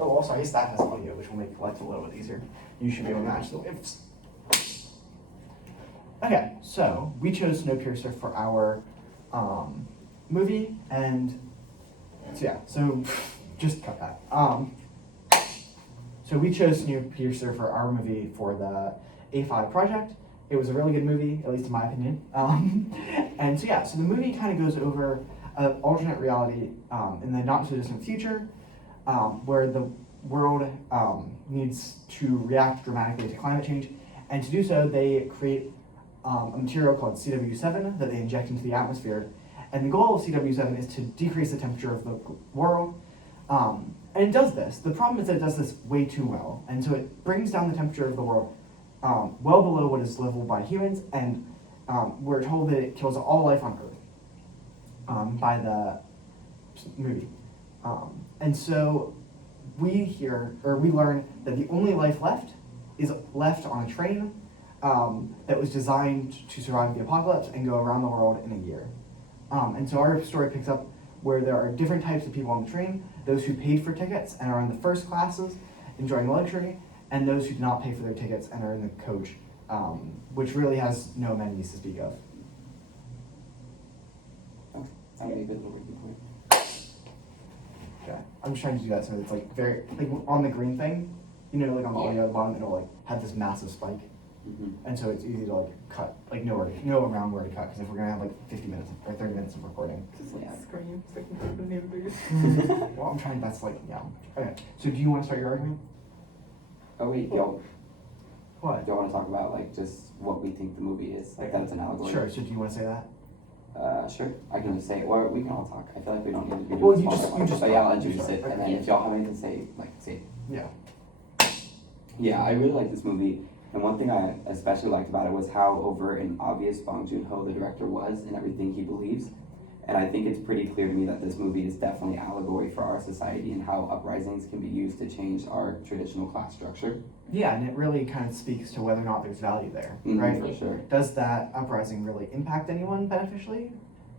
Oh, also, I guess that has audio, which will make life a little bit easier. You should be able to match the waves. Okay, so we chose Snowpiercer for our movie, and so yeah, so just cut that. So we chose Snowpiercer for our movie for the A5 project. It was a really good movie, at least in my opinion. And so yeah, so the movie kind of goes over an alternate reality in the not so distant future, where the world needs to react dramatically to climate change, and to do so, they create a material called CW7 that they inject into the atmosphere. And the goal of CW7 is to decrease the temperature of the world. And it does this. The problem is that it does this way too well. And so it brings down the temperature of the world well below what is livable by humans. And we're told that it kills all life on Earth by the movie. And so we learn that the only life left is left on a train that was designed to survive the apocalypse and go around the world in a year. And so our story picks up where there are different types of people on the train, those who paid for tickets and are in the first classes, enjoying luxury, and those who did not pay for their tickets and are in the coach, which really has no amenities to speak of. That would be a good little breaking point. Okay, I'm just trying to do that so it's like very, like on the green thing, you know, like on the audio at the bottom, it'll like have this massive spike. And so it's easy to like cut, like know around where to cut, because if we're gonna have like 50 minutes or 30 minutes of recording. Just like scream, so I can keep the name bigger. Well, I'm trying, that's like, yeah. Okay, so do you want to start your argument? Oh wait, y'all. What? Do y'all want to talk about like just what we think the movie is? Like that it's an allegory? Sure, so do you want to say that? Sure. I can just say, or we can all talk. I feel like we don't need to be doing Well, this you all just- at you once. just But yeah, I'll talk. introduce it, and then if y'all have anything to say, like, say it. Yeah. Yeah, I really like this movie, and one thing I especially liked about it was how overt and obvious Bong Joon-ho, the director, was in everything he believes. And I think it's pretty clear to me that this movie is definitely allegory for our society and how uprisings can be used to change our traditional class structure. Yeah, and it really kind of speaks to whether or not there's value there, Mhm, right? for sure. Does that uprising really impact anyone beneficially?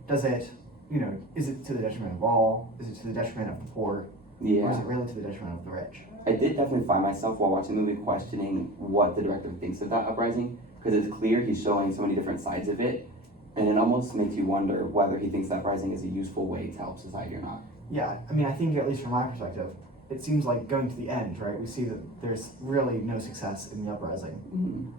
Does it, you know, is it to the detriment of all? Is it to the detriment of the poor? Or is Yeah. it really to the detriment of the rich? I did definitely find myself while watching the movie questioning what the director thinks of that uprising, because it's clear he's showing so many different sides of it, and it almost makes you wonder whether he thinks that uprising is a useful way to help society or not. Yeah, I mean, I think at least from my perspective, it seems like going to the end, right? We see that there's really no success in the uprising.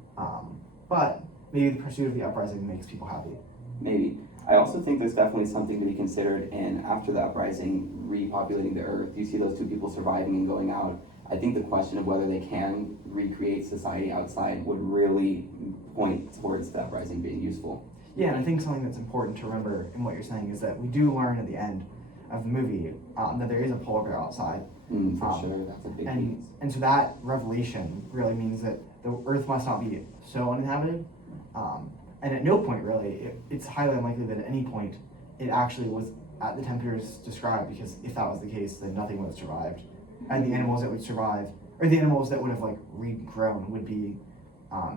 But maybe the pursuit of the uprising makes people happy. Maybe. I also think there's definitely something to be considered in after the uprising, repopulating the earth. You see those two people surviving and going out. I think the question of whether they can recreate society outside would really point towards the uprising being useful. Yeah, and I think something that's important to remember in what you're saying is that we do learn at the end of the movie that there is a polar bear outside. For sure, that's a big piece. And so that revelation really means that the earth must not be so uninhabited. And at no point really, it's highly unlikely that at any point it actually was at the temperatures described, because if that was the case, then nothing would have survived. And the animals that would survive, or the animals that would have like regrown, would be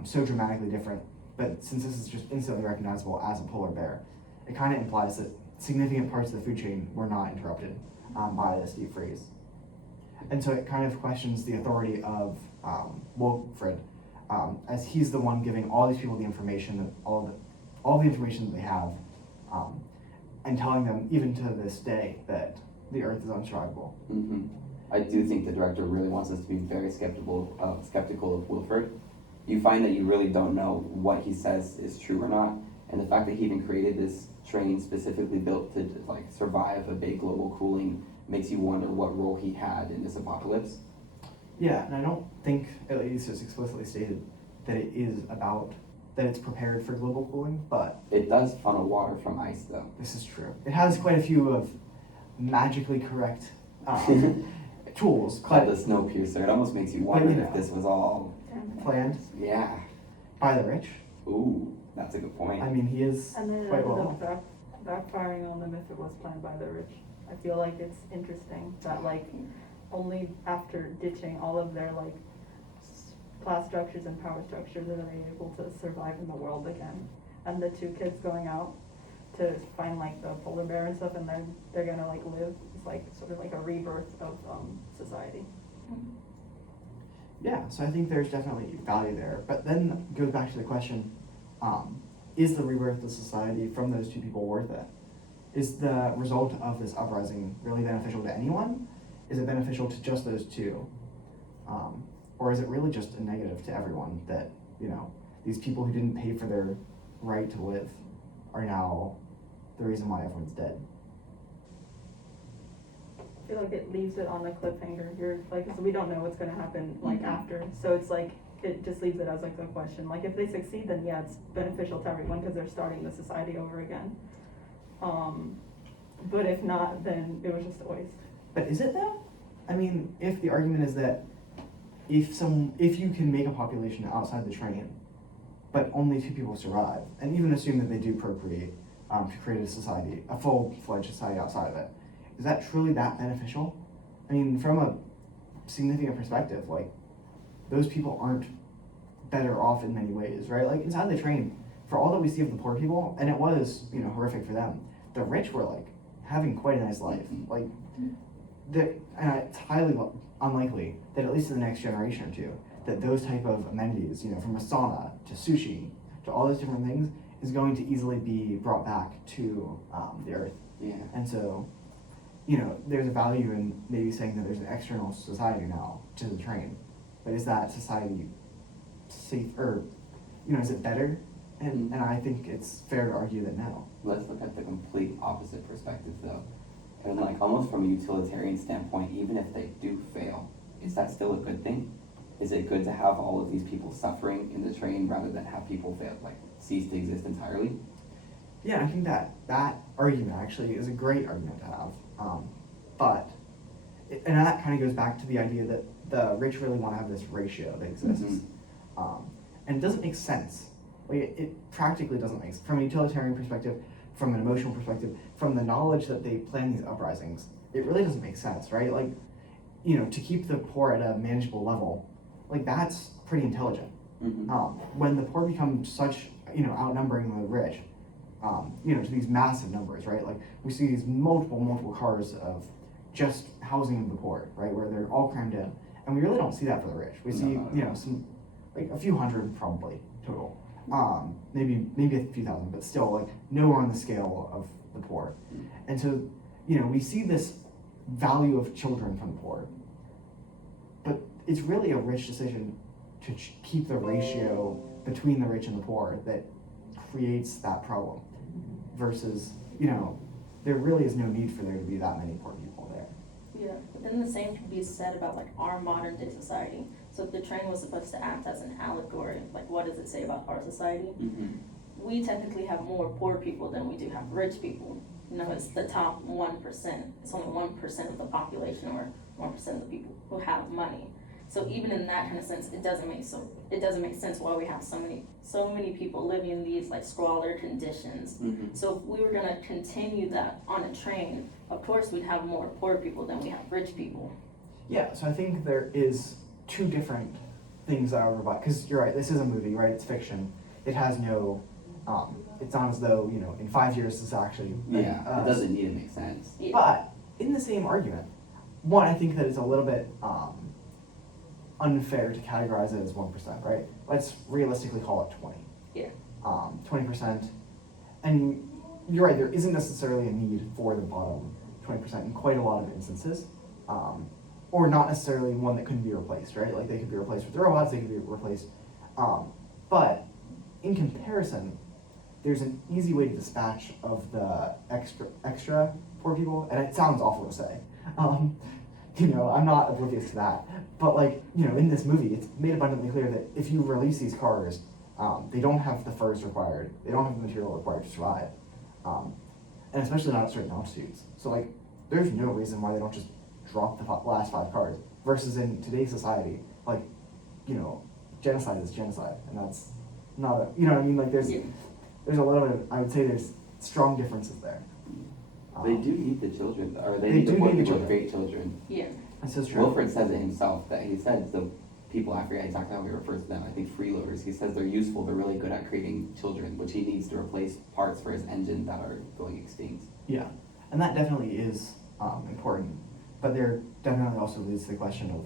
so dramatically different. But since this is just instantly recognizable as a polar bear, it kind of implies that significant parts of the food chain were not interrupted by this deep freeze. And so it kind of questions the authority of Wilfred, as he's the one giving all these people the information, that all the information that they have, and telling them even to this day that the earth is unsurvivable. I do think the director really wants us to be very skeptical of Wilfred. You find that you really don't know what he says is true or not, and the fact that he even created this train specifically built to like survive a big global cooling makes you wonder what role he had in this apocalypse. Yeah, and I don't think, at least it's explicitly stated, that it is about, that it's prepared for global cooling, but It does funnel water from ice though. this is true. It has quite a few of magically correct tools, Called the Snowpiercer. It almost makes you wonder But, you know. if this was all, planned yeah. by the rich. Ooh, that's a good point. I mean, he is And then it quite ended well. up backfiring on them if it was planned by the rich. I feel like it's interesting that like only after ditching all of their like class structures and power structures are they able to survive in the world again. And the two kids going out to find like the polar bear and stuff, and then they're gonna like live. It's like sort of like a rebirth of society. Yeah, so I think there's definitely value there. But then it goes back to the question, is the rebirth of society from those two people worth it? Is the result of this uprising really beneficial to anyone? Is it beneficial to just those two? Or is it really just a negative to everyone that, you know, these people who didn't pay for their right to live are now the reason why everyone's dead? I feel like it leaves it on a cliffhanger. You're like, so we don't know what's gonna happen like after. So it's like it just leaves it as like a question. Like if they succeed, then yeah, it's beneficial to everyone because they're starting the society over again. But if not, then it was just a waste. But is it though? I mean, if the argument is that if you can make a population outside the train, but only two people survive, and even assume that they do procreate to create a society, a full-fledged society outside of it, is that truly that beneficial? I mean, from a significant perspective, like, those people aren't better off in many ways, right? Like, inside the train, for all that we see of the poor people, and it was, you know, horrific for them, the rich were, like, having quite a nice life. Like, and it's highly unlikely that at least in the next generation or two, that those type of amenities, you know, from a sauna to sushi to all those different things, is going to easily be brought back to the earth. Yeah. And so, you know, there's a value in maybe saying that there's an external society now to the train, but is that society safe, or, you know, is it better? And I think it's fair to argue that no. Let's look at the complete opposite perspective though. And like almost from a utilitarian standpoint, even if they do fail, is that still a good thing? Is it good to have all of these people suffering in the train rather than have people fail, like cease to exist entirely? Yeah, I think that argument actually is a great argument to have. And that kind of goes back to the idea that the rich really want to have this ratio that exists. And it doesn't make sense. Like it practically doesn't make sense. From a utilitarian perspective, from an emotional perspective, from the knowledge that they plan these uprisings, it really doesn't make sense, right? Like, you know, to keep the poor at a manageable level, like that's pretty intelligent. When the poor become such, you know, outnumbering the rich, you know, to these massive numbers, right? Like we see these multiple cars of just housing of the poor, right? Where they're all crammed in. And we really don't see that for the rich. We see, you know, some, like a few hundred probably total. Maybe a few thousand, but still like nowhere on the scale of the poor. And so, you know, we see this value of children from the poor, but it's really a rich decision to keep the ratio between the rich and the poor that creates that problem versus, you know, there really is no need for there to be that many poor people there. Yeah, but then the same can be said about like our modern day society. So if the train was supposed to act as an allegory, like what does it say about our society? We technically have more poor people than we do have rich people. You know, it's the top 1%. It's only 1% of the population or 1% of the people who have money. So even in that kind of sense, it doesn't make sense why we have so many people living in these like squalor conditions. So if we were gonna continue that on a train, of course we'd have more poor people than we have rich people. Yeah, so I think there is two different things that I would provide, because you're right, this is a movie, right? It's fiction. It has no, it's not as though, you know, in 5 years this is actually. Yeah, it doesn't need to make sense. Yeah. But in the same argument, one, I think that it's a little bit unfair to categorize it as 1%, right? Let's realistically call it 20. Yeah. 20%. And you're right, there isn't necessarily a need for the bottom 20% in quite a lot of instances. Or not necessarily one that couldn't be replaced, right? Like they could be replaced with robots, they could be replaced. But in comparison, there's an easy way to dispatch of the extra poor people, and it sounds awful to say. You know, I'm not oblivious to that. But like, you know, in this movie, it's made abundantly clear that if you release these cars, they don't have the furs required, they don't have the material required to survive. And especially not at certain altitudes. So like, there's no reason why they don't just drop the last 5 cars. Versus in today's society, like, you know, genocide is genocide, and that's not a, you know what I mean? Like there's a little bit, I would say there's strong differences there. They do need the children, or they They need the do poor need the people to children. create children. Yeah. This is true. Wilfred says it himself, that he says the people, I forget exactly how he refers to them, I think freeloaders. He says they're useful, they're really good at creating children, which he needs to replace parts for his engine that are going extinct. Yeah, and that definitely is important, but there definitely also leads to the question of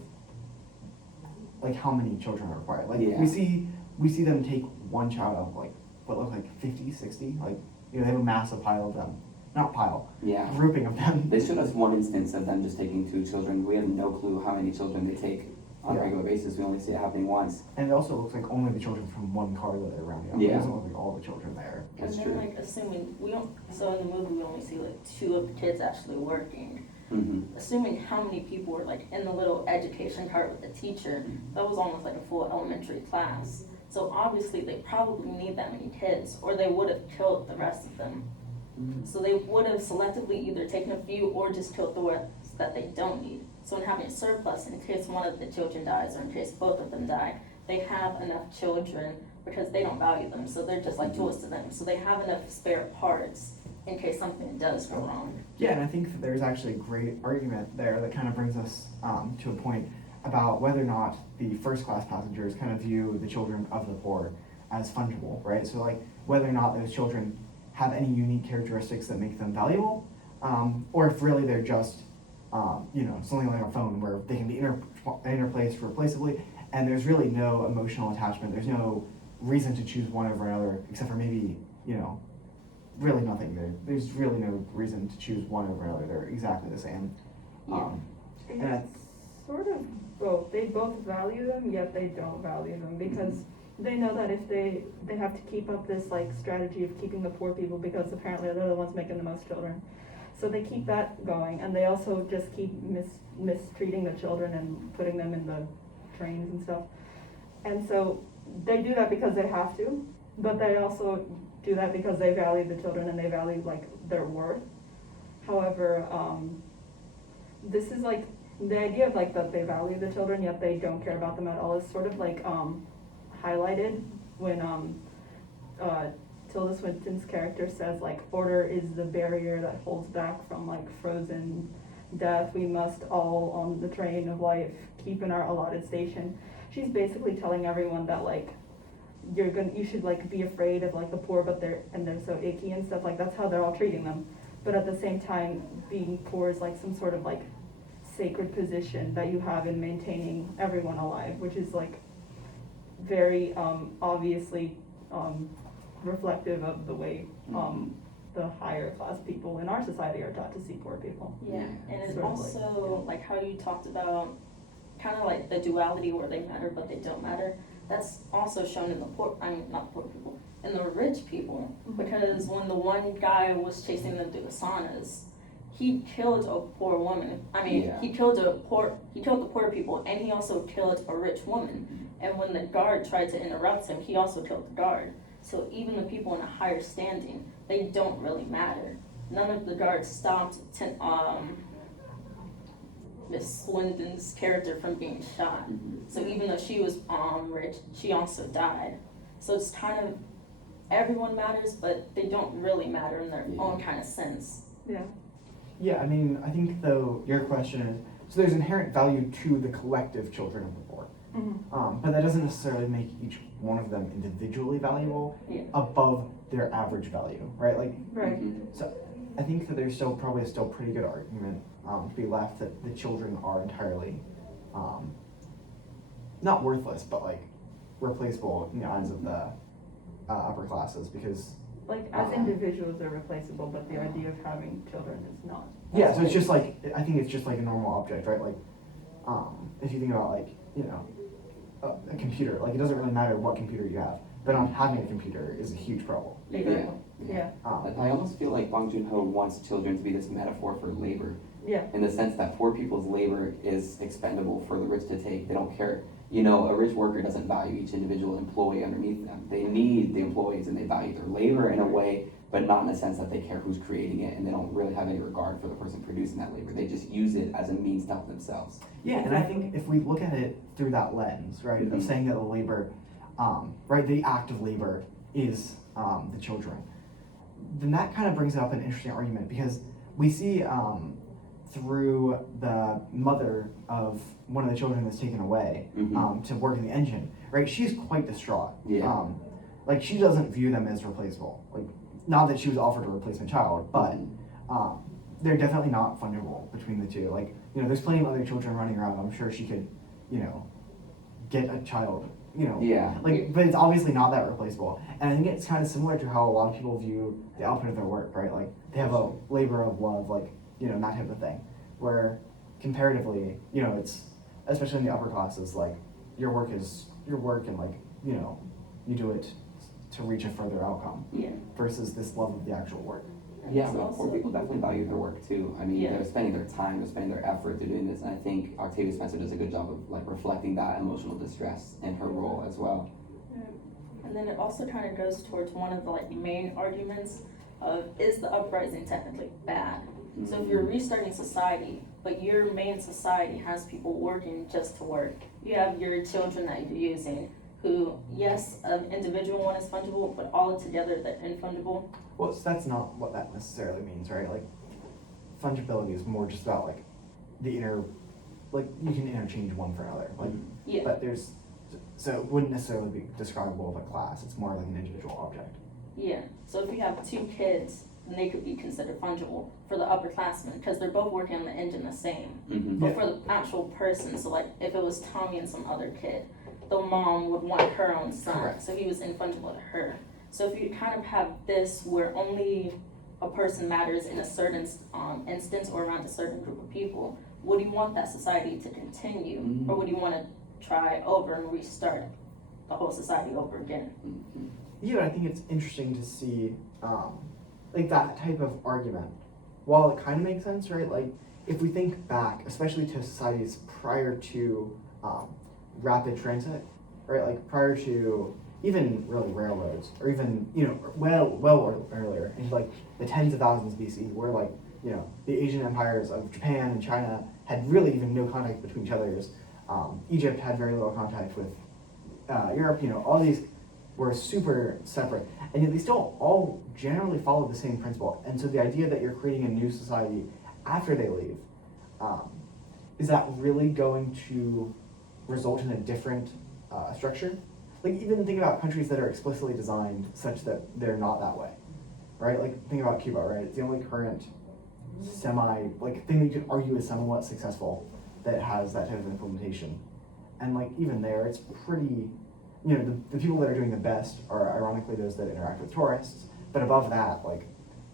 like how many children are required. Like Yeah. we see them take one child out of like what looks like 50, 60, like they have a massive pile of them. Not pile, Yeah. grouping of them. They showed us one instance of them just taking 2 children. We have no clue how many children they take on a Yeah. regular basis. We only see it happening once. And it also looks like only the children from one car that are around the Yeah. It doesn't look like all the children there. That's and true. then like assuming we don't, so in the movie we only see like 2 of the kids actually working. Mm-hmm. Assuming how many people were like in the little education cart with the teacher, that was almost like a full elementary class. So obviously they probably need that many kids, or they would have killed the rest of them. So they would have selectively either taken a few or just killed the ones that they don't need. So in having a surplus, in case one of the children dies or in case both of them die, they have enough children because they don't value them. So they're just like tools to them. So they have enough spare parts in case something does go wrong. Yeah, and I think that there's actually a great argument there that kind of brings us to a point about whether or not the first class passengers kind of view the children of the poor as fungible, right? So like whether or not those children have any unique characteristics that make them valuable, or if really they're just, something like a phone where they can be interplaced replaceably, and there's really no emotional attachment. There's no reason to choose one over another, except for maybe, really nothing there. There's really no reason to choose one over another. They're exactly the same. And I- It's sort of both. They both value them, yet they don't value them because they know that if they have to keep up this like strategy of keeping the poor people because apparently they're the ones making the most children. So they keep that going, and they also just keep mistreating the children and putting them in the trains and stuff. And so they do that because they have to, but they also do that because they value the children and they value like their worth. However, this is like the idea of like that they value the children yet they don't care about them at all is sort of like highlighted when Tilda Swinton's character says like order is the barrier that holds back from like frozen death. We must all on the train of life keep in our allotted station. She's basically telling everyone that like you should like be afraid of like the poor, but they're so icky and stuff, like that's how they're all treating them. But at the same time, being poor is like some sort of like sacred position that you have in maintaining everyone alive, which is like very obviously reflective of the way the higher class people in our society are taught to see poor people. Yeah, and it's Sort of like- also like how you talked about kind of like the duality where they matter but they don't matter. That's also shown in the not poor people, in the rich people, because when the one guy was chasing them through the saunas, he killed a poor woman. Yeah. He killed the poor people, and he also killed a rich woman. And when the guard tried to interrupt him, he also killed the guard. So even the people in a higher standing, they don't really matter. None of the guards stopped Miss Swindon's character from being shot. So even though she was rich, she also died. So it's kind of, everyone matters, but they don't really matter in their own kind of sense. Yeah. Yeah, I mean, I think though your question is, so there's inherent value to the collective children of the poor, but that doesn't necessarily make each one of them individually valuable above their average value, right? Like, Right. so I think that there's still probably a pretty good argument to be left that the children are entirely not worthless, but like replaceable in the eyes of the upper classes, because Like as individuals they're replaceable, but the idea of having children is not. yeah, so it's just like, I think it's just like a normal object, right? Like, if you think about like, a computer, like it doesn't really matter what computer you have, but not having a computer is a huge problem. Exactly. Yeah. I almost feel like Bong Joon-ho wants children to be this metaphor for labor, Yeah. in the sense that poor people's labor is expendable for the rich to take. They don't care. A rich worker doesn't value each individual employee underneath them. They need the employees and they value their labor in a way, but not in the sense that they care who's creating it and they don't really have any regard for the person producing that labor. They just use it as a means to help themselves. Yeah, and I think if we look at it through that lens, right, of saying that the labor, right, the act of labor is the children, then that kind of brings up an interesting argument, because we see through the mother of one of the children that's taken away to work in the engine, right? She's quite distraught. Yeah. Like she doesn't view them as replaceable. Like, not that she was offered a replacement child, but they're definitely not fungible between the two. Like, you know, there's plenty of other children running around. I'm sure she could, you know, get a child. You know, Yeah. like, but it's obviously not that replaceable. And I think it's kind of similar to how a lot of people view the output of their work, right? Like, they have a labor of love, like, you know, and that type of thing. Where comparatively, you know, it's, especially in the upper classes, like, your work is your work, and like, you know, you do it to reach a further outcome. Yeah. Versus this love of the actual work. Yeah, It's but poor people definitely value their work too. I mean, Yeah. they're spending their time, they're spending their effort, they're doing this, and I think Octavia Spencer does a good job of like reflecting that emotional distress in her role as well. And then it also kind of goes towards one of the like main arguments of, is the uprising technically bad? So if you're restarting society, but your main society has people working just to work, you have your children that you're using, who, yes, an individual one is fungible, but all together they're infungible. Well, so that's not what that necessarily means, right? Like, fungibility is more just about like the inner, like you can interchange one for another. Like, Yeah. but there's, so it wouldn't necessarily be describable of a class. It's more like an individual object. Yeah, so if you have two kids, then they could be considered fungible for the upperclassmen, because they're both working on the engine the same. Mm-hmm. But for the actual person, so like if it was Tommy and some other kid, the mom would want her own son, Correct. so he was infungible to her. So if you kind of have this where only a person matters in a certain instance or around a certain group of people, would you want that society to continue, Mhm. or would you want to try over and restart the whole society over again? Mm-hmm. Yeah, but I think it's interesting to see, like that type of argument. While it kind of makes sense, right? Like, if we think back, especially to societies prior to rapid transit, right? Like prior to even really railroads, or even, you know, well earlier, into like the tens of thousands BC, where like, you know, the Asian empires of Japan and China had really even no contact between each other. Egypt had very little contact with Europe. You know, all these were super separate, and yet they still all generally follow the same principle. And so the idea that you're creating a new society after they leave, is that really going to result in a different structure? Like, even think about countries that are explicitly designed such that they're not that way, right? Like, think about Cuba, right? It's the only current like thing that you could argue is somewhat successful that has that type of implementation. And like, even there, it's pretty, you know, the people that are doing the best are ironically those that interact with tourists. But above that, like,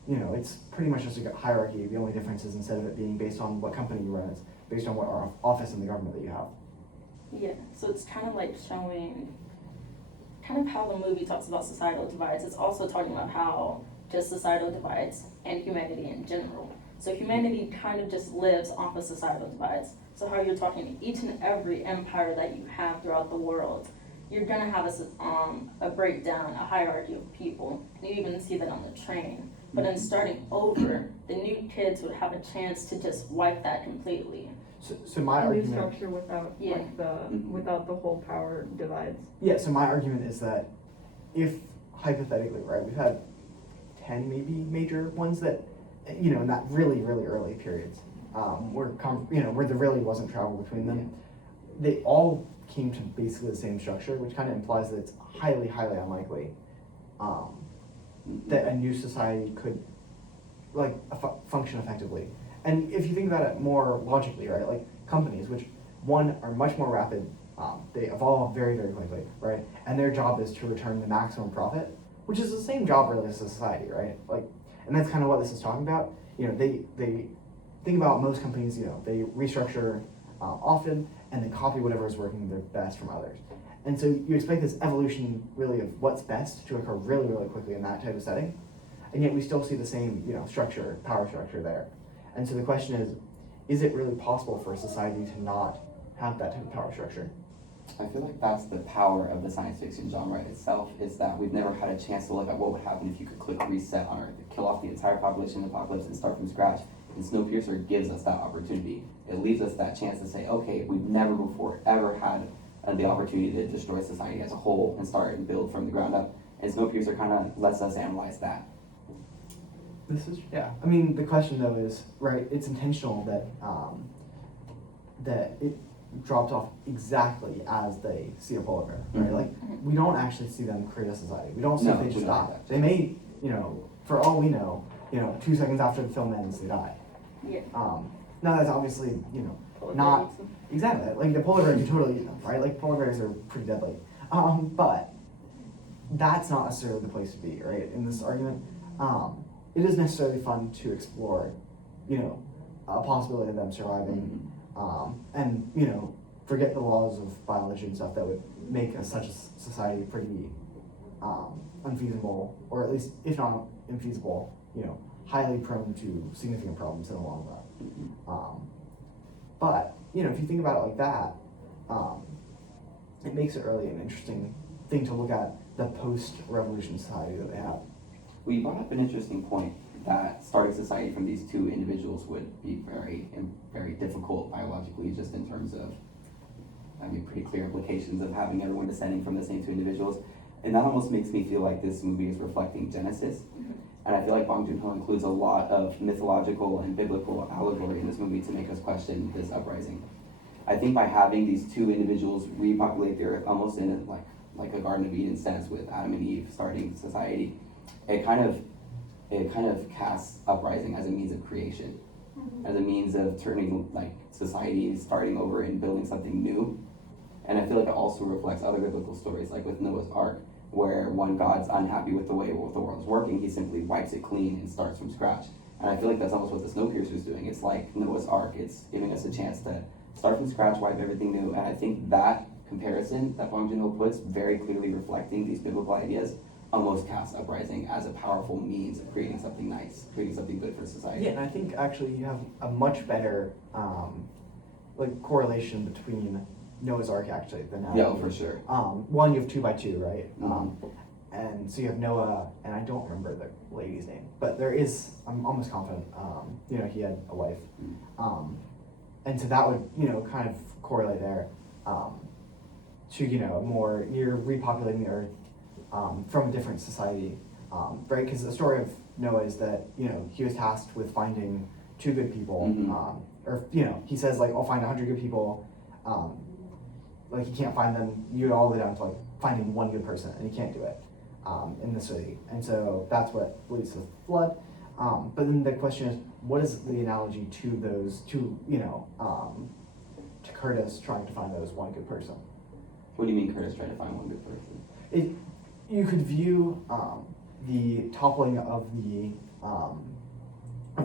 you know, it's pretty much just a hierarchy. The only difference is, instead of it being based on what company you run, it's based on what office in the government that you have. Yeah, so it's kind of like showing kind of how the movie talks about societal divides. It's also talking about how just societal divides and humanity in general. So humanity kind of just lives off of societal divides. So how you're talking, each and every empire that you have throughout the world, you're gonna have a breakdown, a hierarchy of people. And you even see that on the train. But then starting over, the new kids would have a chance to just wipe that completely. So my A new argument, structure without Yeah. without the whole power divides. yeah, so my argument is that if, hypothetically, right, we've had 10 maybe major ones that, you know, in that really, really early periods, where there really wasn't travel between them, they all came to basically the same structure, which kind of implies that it's highly, highly unlikely that a new society could, like, function effectively. And if you think about it more logically, right, like companies, which one are much more rapid, they evolve very, very quickly, right, and their job is to return the maximum profit, which is the same job really as a society, right? Like, and that's kind of what this is talking about. You know, they think about most companies, you know, they restructure often, and they copy whatever is working their best from others. And so you expect this evolution really of what's best to occur really, really quickly in that type of setting, and yet we still see the same, you know, power structure there. And so the question is it really possible for a society to not have that type of power structure? I feel like that's the power of the science fiction genre itself, is that we've never had a chance to look at what would happen if you could click reset on Earth, kill off the entire population in the apocalypse and start from scratch. And Snowpiercer gives us that opportunity. It leaves us that chance to say, okay, we've never before ever had the opportunity to destroy society as a whole and start and build from the ground up. And Snowpiercer kind of lets us analyze that. This is, yeah. I mean, the question though is, right, it's intentional that, that it drops off exactly as they see a polar bear, right? Mhm. Like, we don't actually see them create a society. We don't see if No, they we just don't die. do that. They may, for all we know, 2 seconds after the film ends, they die. Yeah. Now that's obviously, Polar not bear eats them. exactly, like the polar bear can totally eat them, right? Like polar bears are pretty deadly. But that's not necessarily the place to be, right? In this argument, it is necessarily fun to explore, a possibility of them surviving, and forget the laws of biology and stuff that would make such a society pretty unfeasible, or at least if not infeasible, highly prone to significant problems in the long run. But if you think about it like that, it makes it really an interesting thing to look at the post-revolution society that they have. Well, you brought up an interesting point that starting society from these two individuals would be very difficult biologically, just in terms of, pretty clear implications of having everyone descending from the same two individuals. And that almost makes me feel like this movie is reflecting Genesis. And I feel like Bong Joon-ho includes a lot of mythological and biblical allegory in this movie to make us question this uprising. I think by having these two individuals repopulate the earth almost in like a Garden of Eden sense with Adam and Eve starting society, it kind of casts uprising as a means of creation, as a means of turning society, starting over and building something new. And I feel like it also reflects other biblical stories, like with Noah's Ark, where when God's unhappy with the way the world is working, he simply wipes it clean and starts from scratch. And I feel like that's almost what the Snowpiercer is doing. It's like Noah's Ark. It's giving us a chance to start from scratch, wipe everything new. And I think that comparison that Bong Joon-ho puts, very clearly reflecting these biblical ideas, almost casts uprising as a powerful means of creating something nice, creating something good for society. Yeah, and I think actually you have a much better correlation between Noah's Ark actually than Adam. Yeah, for sure. One, you have 2 by 2, right? Mhm. And so you have Noah, and I don't remember the lady's name, but there is, I'm almost confident, he had a wife. And so that would, kind of correlate there to, more, you're repopulating the earth from a different society, right? Because the story of Noah is that, he was tasked with finding 2 good people, or, he says, I'll find 100 good people, he can't find them, you go all the way down to finding 1 good person, and he can't do it in the city. And so that's what leads to the flood. But then the question is, what is the analogy to those two, to Curtis trying to find those 1 good person? What do you mean Curtis trying to find 1 good person? You could view the toppling of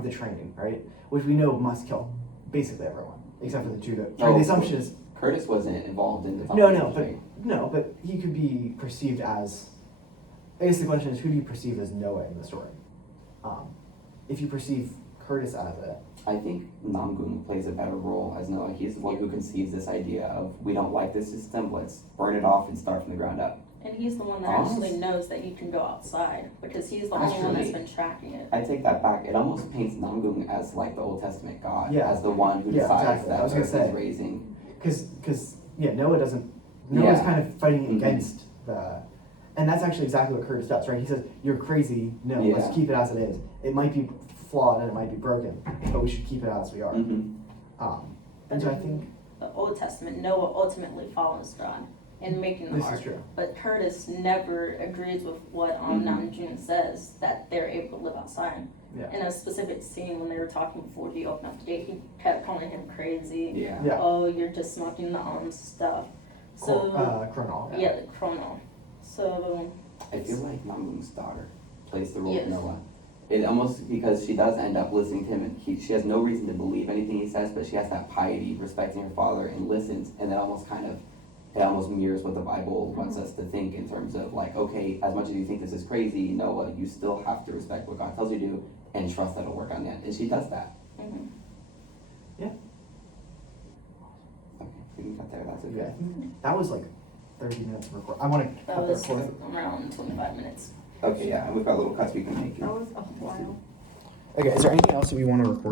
the train, right? Which we know must kill basically everyone, except for the 2 that. Oh, the assumption is Curtis wasn't involved in the but he could be perceived as. I guess the question is, who do you perceive as Noah in the story? If you perceive Curtis as it, I think Namgoong plays a better role as Noah. He's the one who conceives this idea of, we don't like this system, let's burn it off and start from the ground up. And he's the one that actually knows that you can go outside, because he's the only one that's been tracking it. I take that back. It almost paints Namgoong as the Old Testament God, Yeah. as the one who Yeah, decides exactly. I was that gonna Earth say. is raising. because Noah's Yeah. kind of fighting Mhm. against the, and that's actually exactly what Curtis does, right? He says, "You're crazy. No, let's Yeah. keep it as it is. It might be flawed and it might be broken, but we should keep it as we are." And so I think The Old Testament, Noah ultimately follows God in making the this ark. is true. But Curtis never agrees with what Namjoon says, that they're able to live outside. Yeah. In a specific scene when they were talking before he opened up the gate, he kept calling him crazy. Yeah. Yeah. Oh, you're just smoking the stuff. So Chronol. yeah, the chrono. So I feel like Namgoong's daughter plays the role Yes. of Noah. It almost, because she does end up listening to him, and she has no reason to believe anything he says, but she has that piety, respecting her father, and listens, and that it almost mirrors what the Bible wants us to think in terms of okay, as much as you think this is crazy, Noah, you still have to respect what God tells you to do and trust that it'll work on the end. And she does that. Yeah. Okay, we can cut there, that's Yeah. okay. That was 30 minutes of record. I want to that cut the was record. around 25 minutes. Okay, yeah, and we've got little cuts we can make. That was a while. Okay, is there anything else that we want to record?